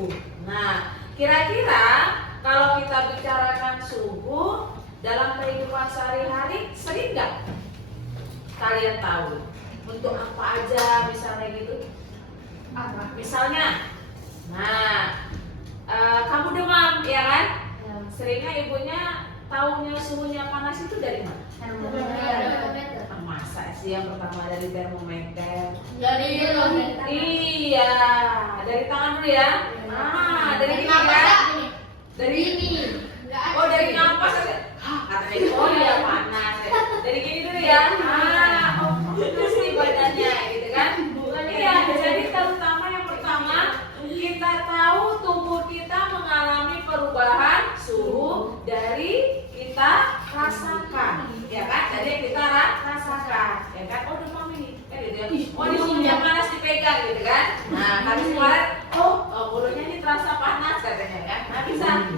suhu. Nah, kira-kira kalau kita bicarakan suhu dalam kehidupan sehari-hari, sering nggak kalian tahu? Untuk apa aja misalnya gitu? Misalnya, nah, kamu demam, ya kan? Seringnya ibunya tahunya suhunya panas itu dari mana? Masa sih yang pertama dari termometer? Iya, dari tangan dulu ya. Dari ini kan? Dari ini. Oh, dari nafas aja. Katanya, oh iya panas. Dari gini dulu ya. Oh panas nih badannya, gitu kan? Iya, jadi terutama yang pertama kita tahu tubuh kita mengalami perubahan suhu dari kita rasakan, ya kan? Jadi kita rasakan, ya kan? Oh demam ini, gitu ya. Oh ini suhunya panas dipegang, gitu kan? Nah habis kemarin, mulutnya ini terasa panas katanya kan? Nah bisa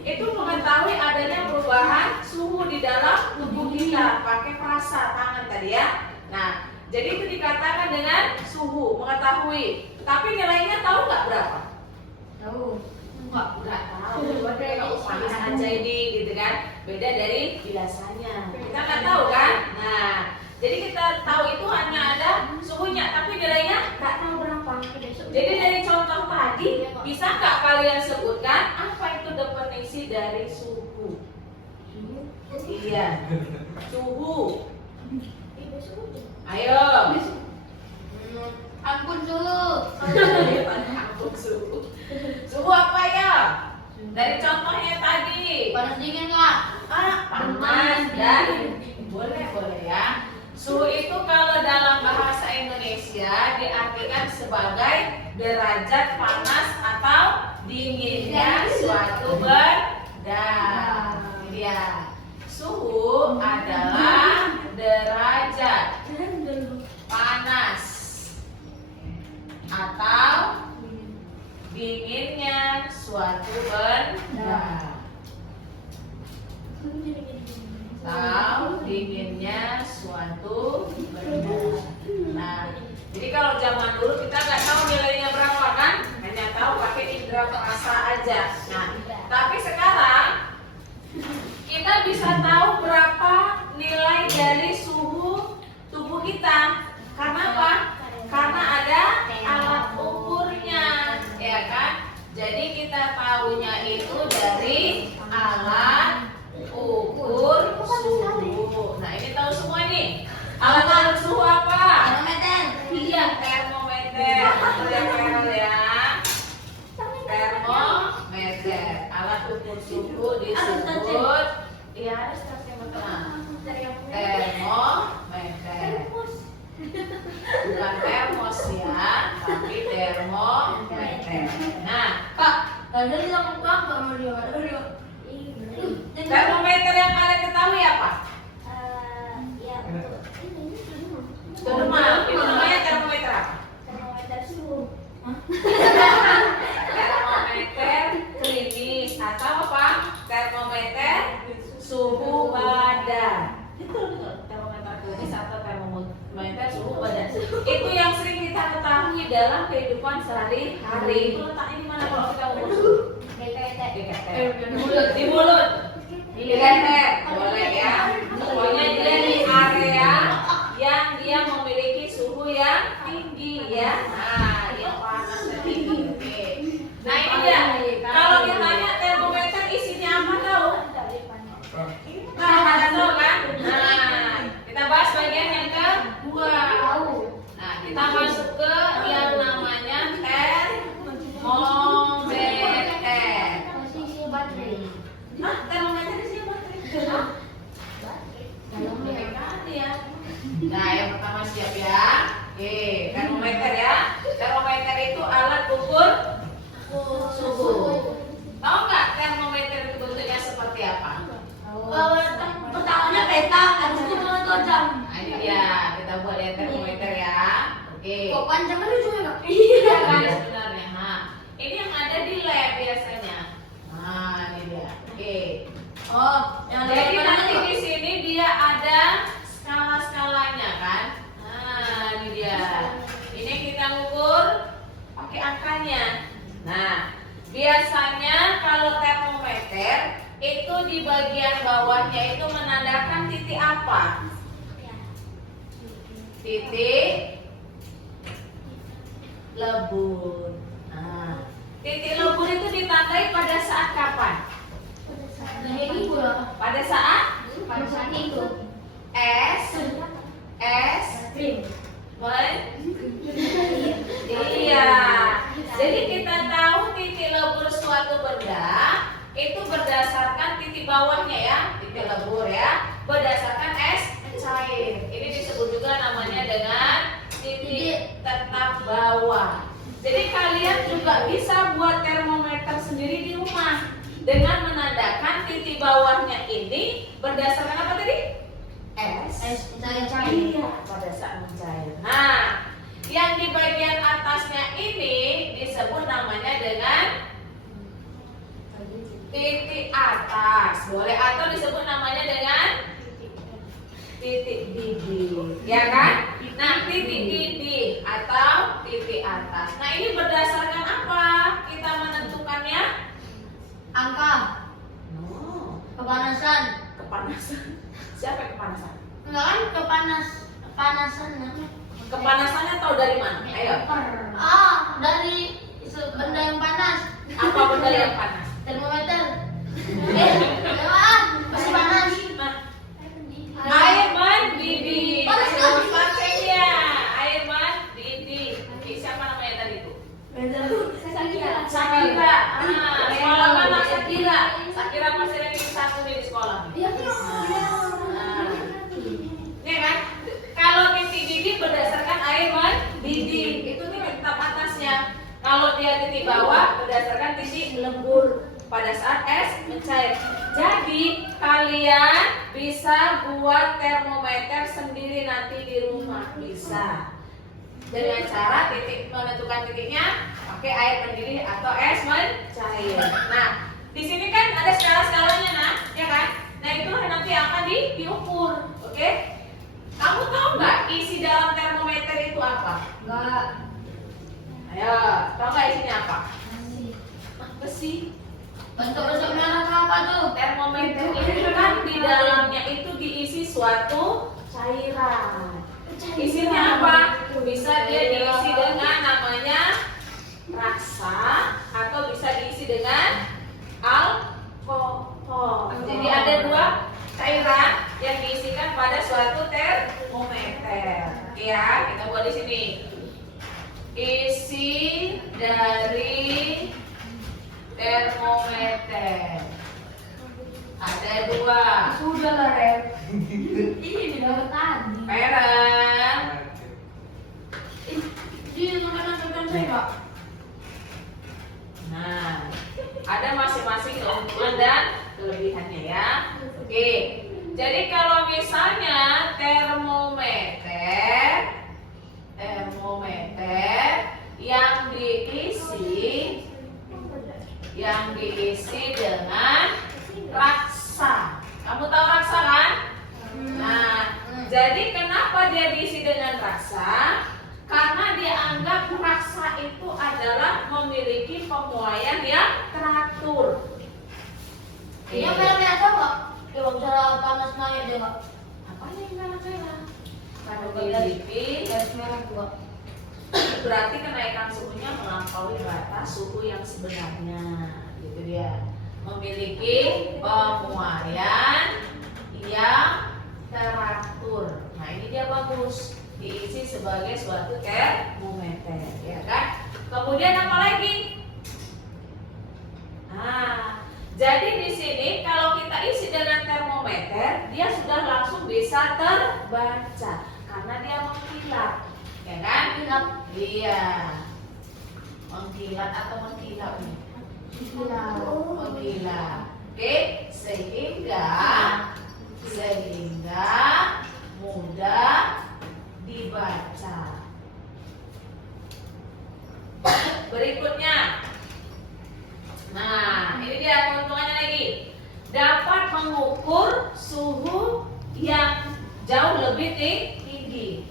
itu mengetahui adanya perubahan suhu di dalam tubuh kita pakai perasa tangan tadi ya. Nah jadi itu dikatakan dengan suhu, mengetahui. Tapi nilainya tahu nggak berapa? Tahu. Nggak tahu. Kalau panas aja ini, gitu kan? Beda dari biasanya. Kita nggak tahu kan? Nah, jadi kita tahu itu hanya ada suhunya, tapi nilainya nggak tahu berapa. Jadi dari contoh tadi, bisa nggak kalian sebutkan apa itu definisi dari suhu? Iya, suhu. Ayo. Ampun suhu. Ampun suhu. Suhu apa ya? Dari contohnya tadi. Panas dingin nggak? Panas dan boleh ya. Suhu itu kalau dalam bahasa Indonesia diartikan sebagai derajat panas atau dinginnya suatu benda. Ini dia. Suhu adalah derajat panas atau dinginnya suatu benda. Atau dinginnya suatu benda. Nah, jadi kalau zaman dulu kita nggak tahu nilainya berapa kan, hanya tahu pakai indera perasa aja. Nah, tapi sekarang kita bisa tahu berapa nilai dari suhu tubuh kita. Karena apa? Karena ada alat ukurnya, ya kan? Jadi kita tahunya itu dari alat ukur suhu. Nah ini tahu semua nih. Alat ukur suhu apa? Termometer. Iya, termometer. Ya. Termometer. Alat ukur suhu disebut. Iya ada termometer. Termometer. Bukan termos ya, tapi termometer. Nah, Kak, tadi bilang buka sama dia. termometer yang kalian ketahui apa? Itu namanya termometer apa? Termometer klinis atau apa? Termometer suhu badan. Betul. Termometer klinis atau termometer suhu badan. Itu yang sering kita ketahui dalam kehidupan sehari-hari. Itu letaknya di mana kalau kita ngomong suhu? Di mulut. Di leher. Boleh ya. Pokoknya dia di area yang dia memiliki suhu yang tinggi ya. Nah, yang panas dan tinggi. Oke. Nah, ini dia. Kalau ditanya termometer isinya apa tahu? Nah, tahu kan? Nah, kita bahas bagian yang kedua. Nah, kita masuk ke yang namanya termometer. Termometer isinya baterai. Ya. Nah, yang pertama siap ya. Oke, termometer ya. Termometer itu alat ukur suhu. Tahu nggak termometer itu bentuknya seperti apa? Pertamanya peta, habis itu jam. Nah, ini dia. Kita buat lihat termometer ya. Oke. Kok panjangnya lucu ya? Iya kan sebenarnya. Nah, ini yang ada di lab biasanya. Nah, ini dia. Oke. Oh, Jadi nanti di sini dia ada skala-skalanya kan. Nah, ini dia. Ini kita ngukur pakai angkanya. Nah, Biasanya kalau termometer itu di bagian bawahnya itu menandakan titik apa? Titik lebur. Nah, titik lebur itu ditandai pada saat kapan? Pada saat iya. Jadi kita tahu titik lebur suatu benda itu berdasarkan titik bawahnya ya, titik lebur ya, berdasarkan es cair. Ini disebut juga namanya dengan titik tetap bawah. Jadi kalian juga bisa buat termometer sendiri di rumah dengan menandakan titik bawahnya ini berdasarkan apa tadi? Es cair. Iya, pada saat mencair. Nah, yang di bagian atasnya ini disebut namanya dengan titik atas. Boleh atau disebut namanya dengan titik didih, ya kan? Nah, titik didih atau titik atas. Nah, ini berdasarkan apa kita menentukannya? Angka. No. Kepanasan. Kepanasan. Siapa yang kepanasan? Enggak kan kepanasan namanya. Kepanasannya tahu dari mana? Ayo. Dari benda yang panas. Apa benda yang panas? Termometer. Masih panas. Nah, air mendidih. Panas lagi. Pakai ya. Air mendidih. Oke, siapa namanya tadi itu? Sakira. Sekolah mana Sakira? Sakira masih ranking 1 nih di sekolah. Nih kan? Kalau titik didih berdasarkan air mendidih, itu titik tetap atasnya. Kalau dia titik bawah berdasarkan titik lembur pada saat es mencair. Jadi kalian bisa buat termometer sendiri nanti di rumah, bisa. Dengan cara menentukan titiknya pakai air mendidih atau es mencair. Nah, di sini kan ada skala-skalanya, nah, ya kan? Nah, itu nanti akan diukur, oke? Kamu tahu nggak isi dalam termometer itu apa? Enggak. Ayo, tahu nggak isinya apa? Besi. Bentuk-bentuk merah itu apa tuh? Termometer itu kan di dalamnya itu diisi suatu cairan. Isinya apa? Bisa dia diisi dengan namanya raksa atau bisa diisi dengan alkohol. Jadi ada dua cairan yang diisikan pada suatu termometer. Ya, kita buat di sini. Isi dari termometer ada dua. Sudah lah, Ren. Ini dapat tadi. Perak. Ini namanya contoh saya, Pak. Nah, ada masing-masing keuntungan dan kelebihannya ya. Oke. Jadi kalau misalnya termometer yang diisi dengan raksa. Kamu tahu raksa kan? Nah, jadi kenapa dia diisi dengan raksa? Karena dia anggap raksa itu adalah memiliki pemuaian yang teratur. Yang merah-merah apa, Pak? Coba cara panas naik deh, Pak. Apa yang merah-merah? Memiliki Garis merah juga. berarti kenaikan suhunya melampaui batas suhu yang sebenarnya, gitu dia. Memiliki pemuaian yang teratur. Nah, ini dia bagus, diisi sebagai suatu termometer, ya kan? Kemudian apa lagi? Nah, jadi di sini kalau kita isi dengan termometer, dia sudah langsung bisa terbaca karena dia mengkilap. Ya kan? Iya. Mengkilat atau mengkilap nih? Mengkilap. Oke, sehingga mudah dibaca. Berikutnya. Nah, ini dia keuntungannya lagi. Dapat mengukur suhu yang jauh lebih tinggi.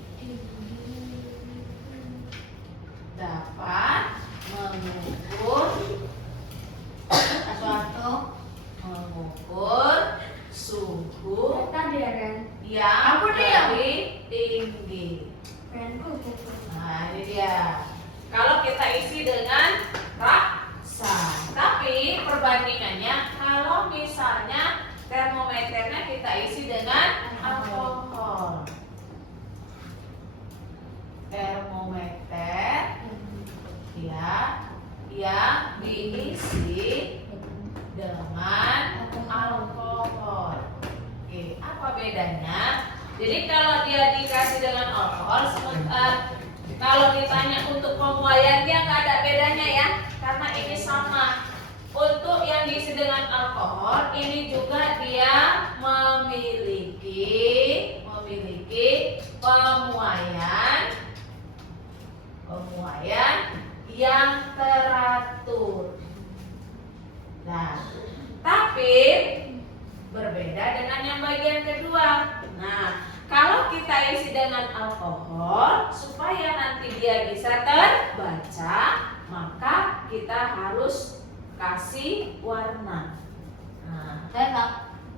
Dapat mengukur perbandingannya kalau misalnya termometernya kita isi dengan alkohol. Termometer ya yang diisi dengan alkohol. Oke, apa bedanya? Jadi kalau dia dikasih dengan alkohol, kalau ditanya untuk pemuaian dia nggak ada bedanya ya, karena ini sama. Untuk yang diisi dengan alkohol, ini juga dia memiliki pemuaian yang teratur. Nah, tapi berbeda dengan yang bagian kedua. Nah, kalau kita isi dengan alkohol, supaya nanti dia bisa terbaca, maka kita harus kasih warna. Nah,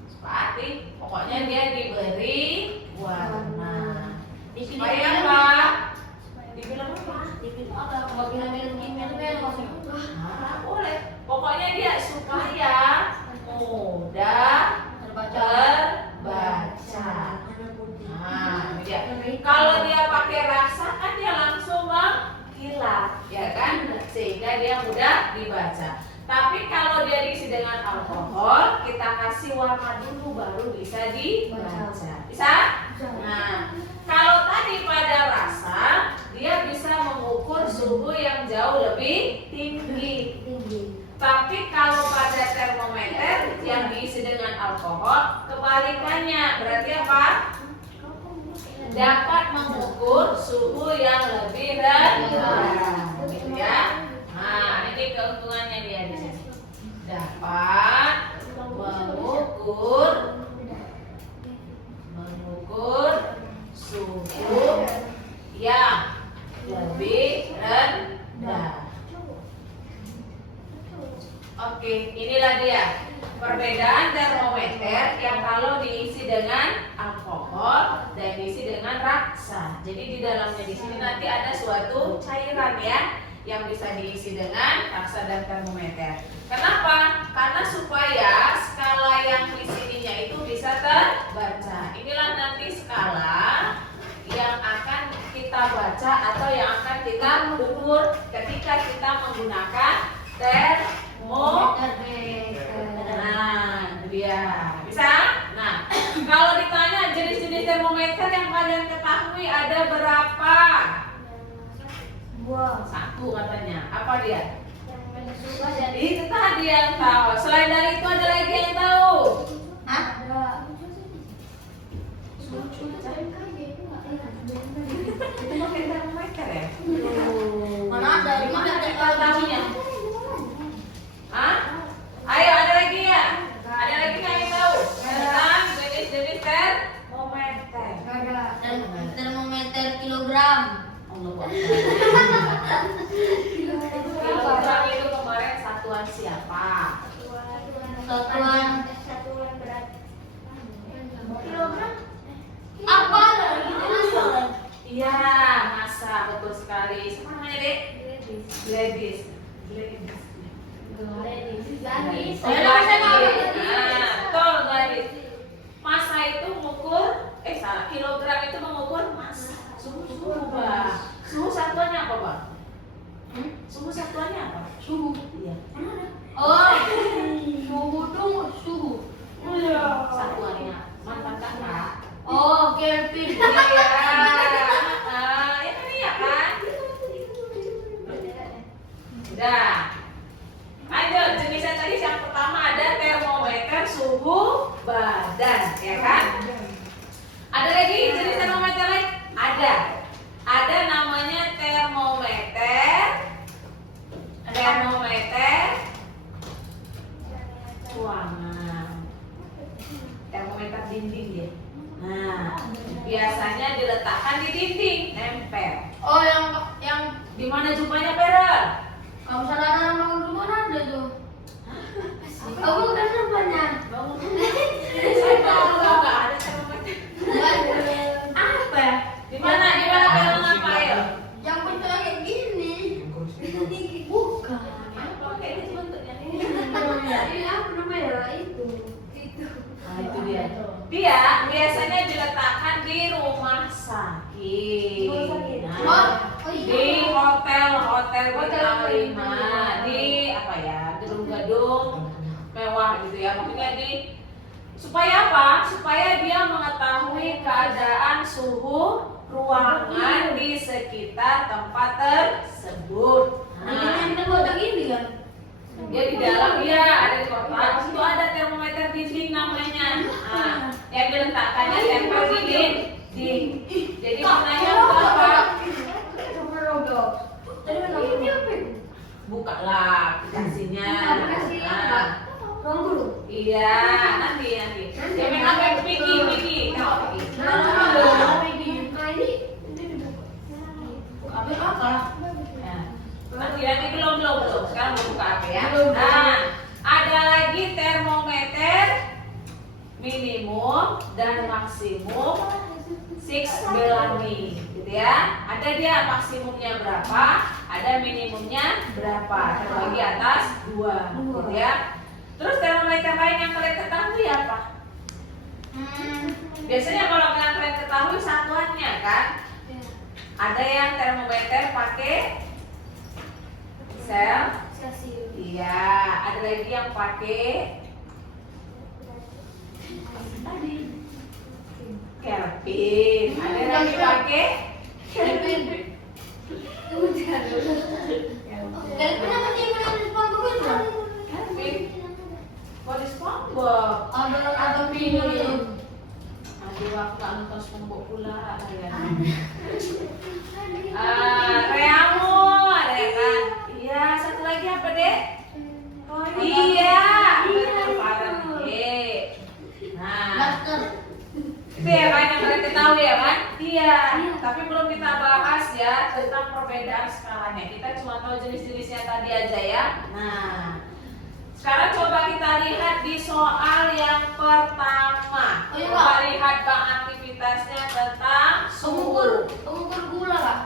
sepati, pokoknya dia diberi warna. Supaya apa? Dibilang apa? Kalau bilang Nah, boleh. Pokoknya dia supaya mudah terbaca. Nah, ini dia. Kalau dia pakai rasa kan dia langsung mengkilat, ya kan? Sehingga dia mudah dibaca. Tapi kalau dia diisi dengan alkohol, kita kasih warna dulu baru bisa dibaca. Bisa? Nah, kalau tadi pada rasa, dia bisa mengukur suhu yang jauh lebih tinggi. Tapi kalau pada termometer yang diisi dengan alkohol, kebalikannya. Berarti apa? Dapat mengukur suhu yang lebih rendah. Gitu ya. Nah, ini keuntungannya dia di sini. Dapat mengukur suhu yang lebih rendah. Oke, inilah dia perbedaan termometer yang kalau diisi dengan alkohol dan diisi dengan raksa. Jadi di dalamnya di sini nanti ada suatu cairan ya yang bisa diisi dengan raksa dan termometer. Kenapa? Karena supaya skala yang di sininya itu bisa terbaca. Inilah nanti skala yang akan kita baca atau yang akan kita ukur ketika kita menggunakan termometer. Nah, itu dia. Bisa? Nah, kalau ditanya jenis-jenis termometer yang kalian ketahui ada berapa? Satu katanya. Apa dia? Itu tadi yang tahu. Selain dari itu ada lagi yang tahu? Hah? Itu pakai termometer ya? Mana ada? Gimana kita tahunya? Hah? Ayo ada lagi ya? Ada lagi yang tahu? Tentang jenis-jenis termometer. Termometer kilogram. Allah Akbar. Kilogram itu kemarin satuan siapa? Satuan berat. kilogram. Apa? Iya, masa betul sekali. Siapa namanya, Dek? Gladys. Gladys. Oh, Gladys. Nah, betul Gladys. Masa itu mengukur, salah. Kilogram itu mengukur massa. Suhu, Pak. Suhu satuannya apa, Pak? Suhu satuannya apa? Suhu. Iya. Oh, suhu. Satuannya mantan kakak. Oh, Kelvin. Iya. Ya kan iya kan? Udah. Lanjut, jenisnya tadi yang pertama ada termometer suhu badan, ya kan? Ada lagi jenis termometer lain? Ada. Ada namanya termometer ruangan. Termometer dinding ya. Nah, biasanya diletakkan di dinding, nempel. Oh, yang Di mana jumpanya, Pera? kalau misalnya ada bangun rumah ada tuh. Kamu kan namanya. Bangun saya tahu nggak ada termometer. Apa ya? Di mana Pera ngapain? Yang bentuknya kayak gini. Bukan. Apa kayak gitu bentuknya? dia biasanya diletakkan di rumah sakit. Nah, di hotel-hotel bintang 5, di apa ya, gedung-gedung mewah gitu ya. Maksudnya supaya apa? Supaya dia mengetahui keadaan suhu ruangan di sekitar tempat tersebut. Nah, Kita kotak ini kan. dia di dalam ya, ada di kotak. Di situ ada termometer dinding namanya. Nah, yang diletakkannya tempel di dinding. Jadi gunanya untuk apa? Bukalah aplikasinya. Nah, iya, nanti. Jangan sampai Piki. Tahu Piki? Nanti belum. Sekarang mau buka apa ya? Nah, ada lagi termometer minimum dan maksimum 6 Bellamy, gitu ya. Ada dia maksimumnya berapa, ada minimumnya berapa, terbagi atas 2, gitu ya. Terus termometer lain yang kalian ketahui apa? Biasanya kalau kalian ketahui satuannya kan, ada yang termometer pakai sel. Iya, ada lagi yang pakai Kelvin, ada lagi pakai Kelvin. Body SpongeBob. Aduh, aku tak nonton SpongeBob pula. Reamu ada ya kan? Iya, satu lagi apa deh? Iya, betul Fahrenheit. Nah, itu ya kan yang kalian ketahui ya kan? Iya. Tapi belum kita bahas ya tentang perbedaan skalanya. Kita cuma tahu jenis-jenisnya tadi aja ya. Nah, sekarang coba kita lihat di soal yang pertama. Coba lihat bang aktivitasnya tentang suhu. Pengukur gula kak.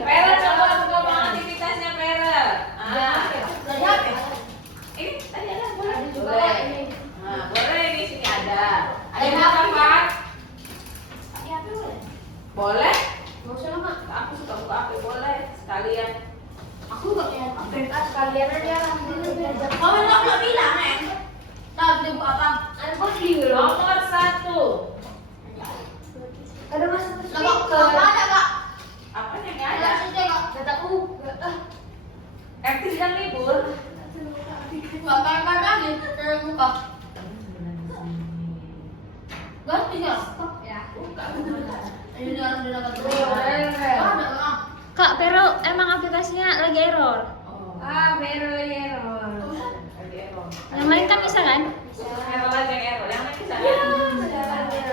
Pera coba bang aktivitasnya Pera. Ini tadi ada boleh. Nah, boleh di sini ada. Ada berapa Pak? Boleh? Nggak usah lama. Aku suka buka HP boleh sekalian. Aku nggak punya apa. Sekalian aja. Kamu nggak bilang Nah, dia buat apa? Nomor 1. Ada masuk ke Ada kak. Apa yang ada? Kataku. Aktif dan libur. Katakan lagi terbuka. Ganti ya. Ini orang di dalam Kak, pero emang aplikasinya lagi error. Lagi error. Yang lain kan bisa kan? Error aja yang error. Yang lain bisa.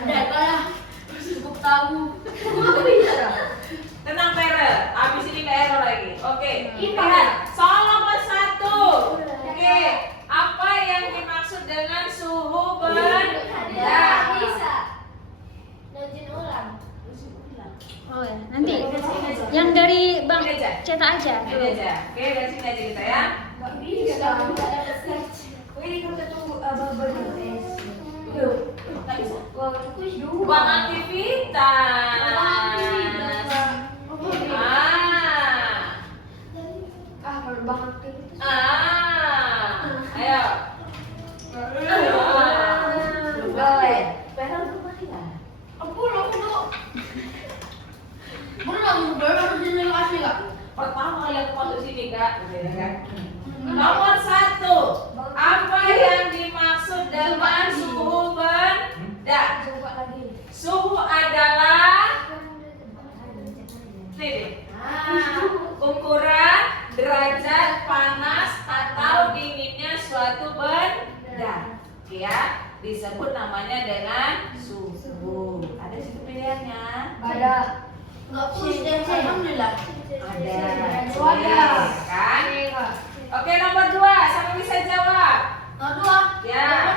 Daripada cukup tahu. Tenang Pera, habis ini ke error lagi. Oke, lihat soal nomor 1. Oke, apa yang dimaksud dengan suhu benda? Oh ya, nanti yang dari Bang Ini aja. cetak aja. Ini aja. Oke, dari sini aja kita ya. Nggak bisa. Bang aktivitas. Ayo. Pertama kali aku masuk sini Kak, Nomor 1. Apa yang dimaksud dengan suhu benda? Suhu adalah ukuran derajat panas atau dinginnya suatu benda. Ya, disebut namanya dengan suhu. Ada situ pilihannya? Nggak punya alhamdulillah. Ada. Kan? Oke, nomor 2. Siapa bisa jawab? Kedua. Ya.